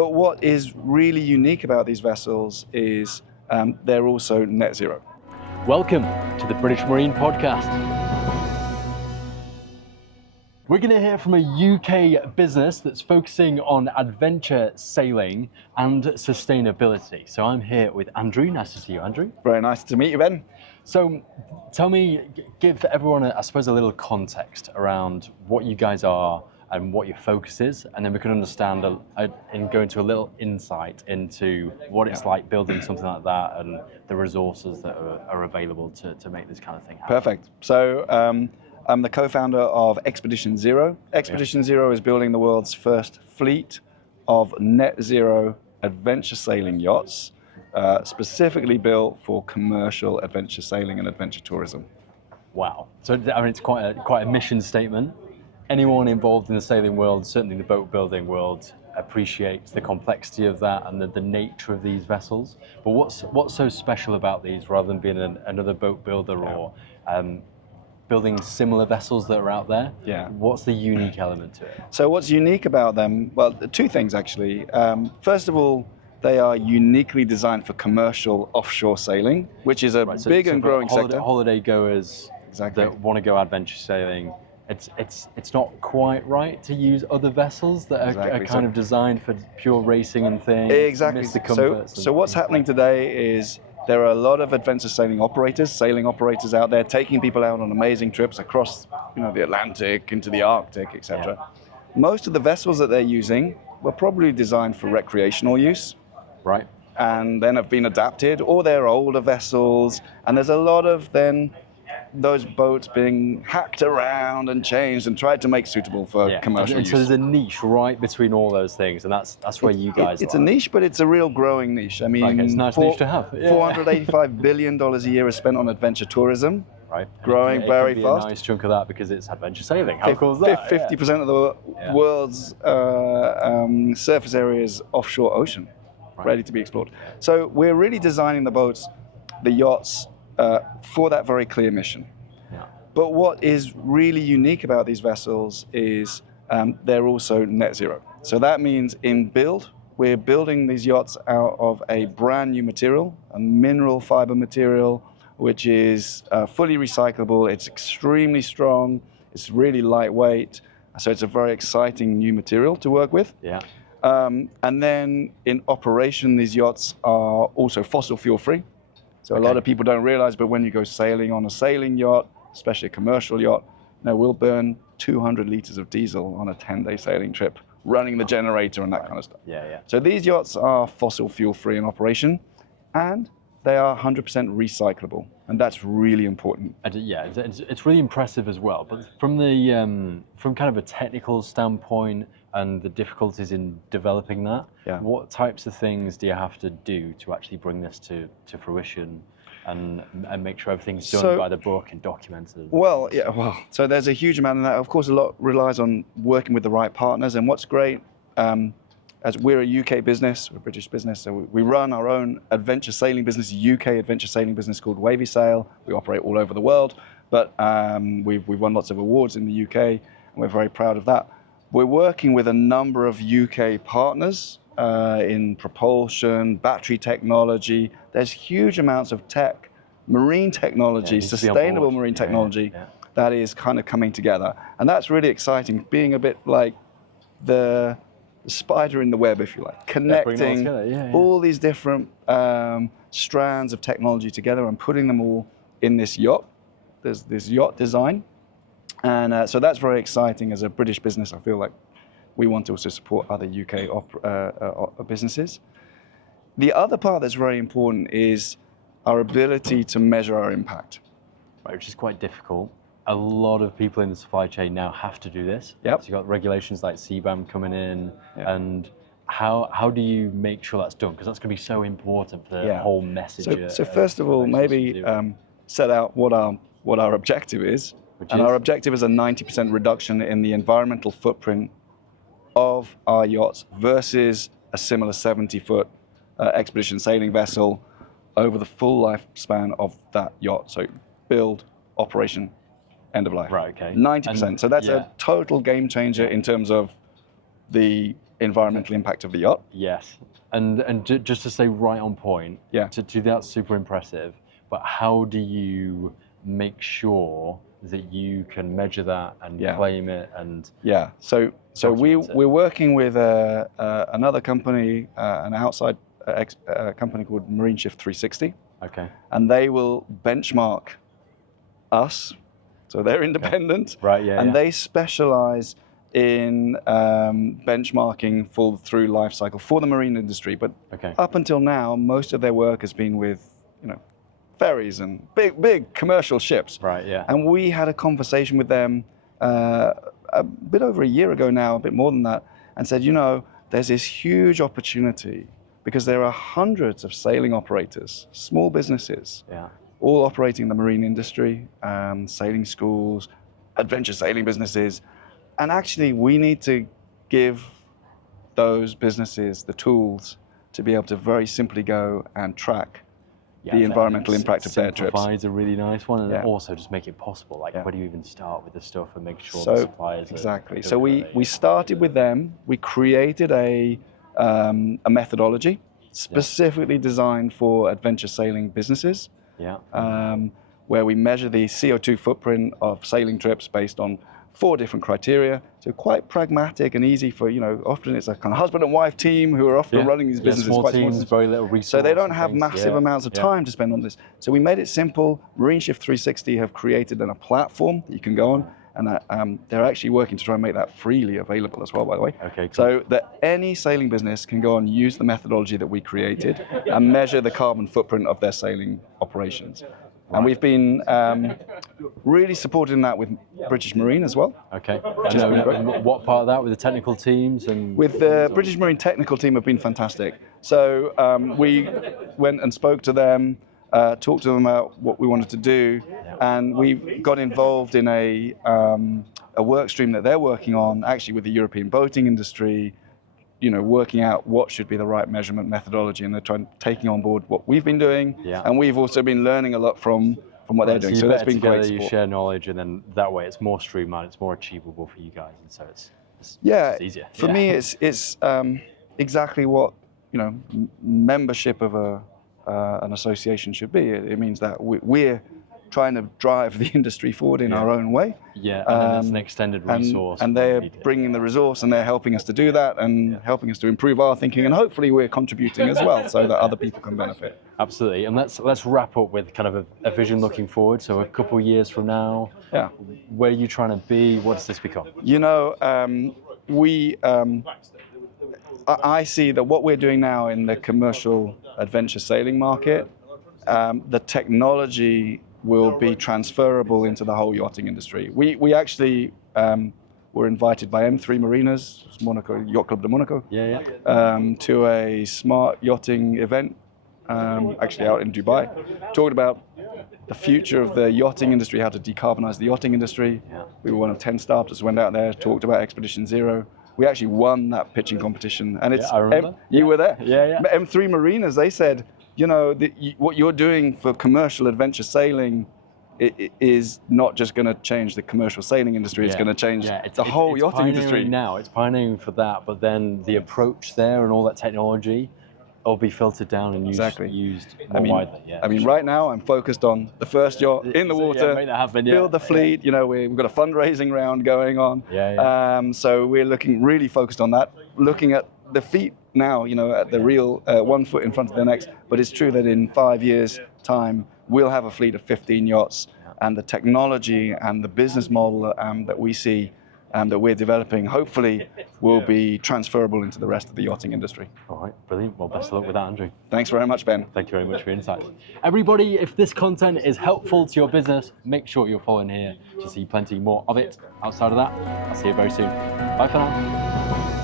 But what is really unique about these vessels is they're also net zero. Welcome to the British Marine Podcast. We're going to hear from a UK business that's focusing on adventure sailing and sustainability. So I'm here with Andrew. Nice to see you, Andrew. Very nice to meet you, Ben. So tell me, give everyone, I suppose, a little context around what you guys are and what your focus is, and then we can understand and go into a little insight into what it's like building something like that and the resources that are available to make this kind of thing happen. Perfect. So I'm the co-founder of Expedition Zero. Expedition Zero is building the world's first fleet of net zero adventure sailing yachts, specifically built for commercial adventure sailing and adventure tourism. Wow. So I mean, it's quite a mission statement. Anyone involved in the sailing world, certainly the boat building world, appreciates the complexity of that and the nature of these vessels. But what's so special about these, rather than being another boat builder or building similar vessels that are out there? Yeah. What's the unique element to it? So what's unique about them? Well, two things actually. First of all, they are uniquely designed for commercial offshore sailing, which is a big and growing sector. Holiday goers that want to go adventure sailing. It's not quite right to use other vessels that are kind of designed for pure racing and things. Exactly. Miss the comforts So what's happening today is there are a lot of adventure sailing operators out there taking people out on amazing trips across, the Atlantic, into the Arctic, etc. Yeah. Most of the vessels that they're using were probably designed for recreational use. Right. And then have been adapted, or they're older vessels, and there's a lot of then those boats being hacked around and changed and tried to make suitable for commercial use. So there's a niche right between all those things, and that's where you guys It's a niche, but it's a real growing niche. I mean, it's a nice niche to have. Yeah. $485 billion a year is spent on adventure tourism. Right. Growing very be fast. A nice chunk of that because it's adventure sailing. How cool is that? 50% of the world's surface area is offshore ocean, ready to be explored. So we're really designing the yachts, for that very clear mission. Yeah. But what is really unique about these vessels is they're also net zero. So that means in build, we're building these yachts out of a brand new material, a mineral fiber material, which is fully recyclable. It's extremely strong. It's really lightweight. So it's a very exciting new material to work with. Yeah. And then in operation, these yachts are also fossil fuel free. So a lot of people don't realize, but when you go sailing on a sailing yacht, especially a commercial yacht, we'll burn 200 liters of diesel on a 10-day sailing trip, running the generator and that kind of stuff. Yeah. So these yachts are fossil fuel free in operation, and they are 100% recyclable, and that's really important. It's really impressive as well. But from kind of a technical standpoint and the difficulties in developing that, what types of things do you have to do to actually bring this to fruition and make sure everything's done by the book and documented? So there's a huge amount of that. Of course, a lot relies on working with the right partners, and what's great, as we're a UK business, we're a British business, so we run our own adventure sailing business, UK adventure sailing business called Wavy Sail. We operate all over the world, but we've won lots of awards in the UK, and we're very proud of that. We're working with a number of UK partners in propulsion, battery technology. There's huge amounts of marine technology, sustainable marine technology that is kind of coming together. And that's really exciting, being a bit like the spider in the web, if you like, connecting all these different strands of technology together and putting them all in this yacht. There's this yacht design. And so that's very exciting. As a British business, I feel like we want to also support other UK businesses. The other part that's very important is our ability to measure our impact. Right, which is quite difficult. A lot of people in the supply chain now have to do this. Yep. So you've got regulations like CBAM coming in, and how do you make sure that's done? Because that's going to be so important for the whole message. So first of all, maybe set out what our objective is. Our objective is a 90% reduction in the environmental footprint of our yachts versus a similar 70-foot expedition sailing vessel over the full lifespan of that yacht. So build, operation, end of life. Right, okay. 90%. So that's a total game changer in terms of the environmental impact of the yacht. Yes, and just to stay right on point, Yeah. to that's super impressive, but how do you make sure that you can measure that and Yeah. claim it and Yeah, so document it? we're working with another company, an outside company called Marine Shift 360, Okay, and they will benchmark us. So they're independent, right, yeah, and yeah. they specialize in benchmarking full through life cycle for the marine industry. But Okay. up until now, most of their work has been with, ferries and big commercial ships. Right, yeah. And we had a conversation with them a bit over a year ago now, a bit more than that, and said, there's this huge opportunity because there are hundreds of sailing operators, small businesses, Yeah. all operating in the marine industry, sailing schools, adventure sailing businesses. And actually, we need to give those businesses the tools to be able to very simply go and track the environmental impact of their trips. Simplify is a really nice one, and Yeah. also just make it possible. Like, where do you even start with the stuff and make sure So the suppliers exactly. are So we started with them. We created a methodology specifically designed for adventure sailing businesses, Yeah. where we measure the CO2 footprint of sailing trips based on 4 different criteria. So quite pragmatic and easy for, often it's a kind of husband and wife team who are often running these businesses. Small quite teams, small. very little resources. So they don't have massive amounts of time to spend on this. So we made it simple. Marine Shift 360 have created a platform that you can go on, and they're actually working to try and make that freely available as well, by the way. Okay, cool. So that any sailing business can go and use the methodology that we created and measure the carbon footprint of their sailing operations. And we've been really supporting that with British Marine as well. Okay. Just been great. And what part of that with the technical teams and With the British Marine technical team have been fantastic. So we went and spoke to them, talked to them about what we wanted to do, and we got involved in a work stream that they're working on, actually with the European boating industry, working out what should be the right measurement methodology, and they're taking on board what we've been doing, and we've also been learning a lot from what they're doing. So that's been great You support. share knowledge, and then that way it's more streamlined, it's more achievable for you guys, and so it's easier. For me, it's exactly what membership of an association should be. It means that we're trying to drive the industry forward in our own way. Yeah, and then it's an extended resource. And they're bringing the resource, and they're helping us to do that, and helping us to improve our thinking, and hopefully we're contributing as well, so that other people can benefit. Absolutely, and let's wrap up with kind of a vision looking forward. So a couple of years from now, where are you trying to be? What does this become? I see that what we're doing now in the commercial adventure sailing market, the technology will be transferable into the whole yachting industry. We actually were invited by M3 Marinas, Monaco, Yacht Club de Monaco, to a smart yachting event, actually out in Dubai, talked about the future of the yachting industry, how to decarbonize the yachting industry. We were one of 10 startups who went out there, talked about Expedition Zero. We actually won that pitching competition, and it's I remember. You were there. M3 Marinas, they said, what you're doing for commercial adventure sailing is not just going to change the commercial sailing industry, it's going to change the whole yachting industry. Now it's pioneering for that, but then the approach there and all that technology will be filtered down and used more widely. I mean, right now I'm focused on the first yacht in the water, make that happen, build the fleet. We've got a fundraising round going on. So we're really focused on that, looking at the feet now, at the real 1 foot in front of the next. But it's true that in 5 years' time, we'll have a fleet of 15 yachts, and the technology and the business model that we see that we're developing, hopefully, will be transferable into the rest of the yachting industry. All right, brilliant. Well, best of luck with that, Andrew. Thanks very much, Ben. Thank you very much for your insights. Everybody, if this content is helpful to your business, make sure you're following here to see plenty more of it. Outside of that, I'll see you very soon. Bye for now.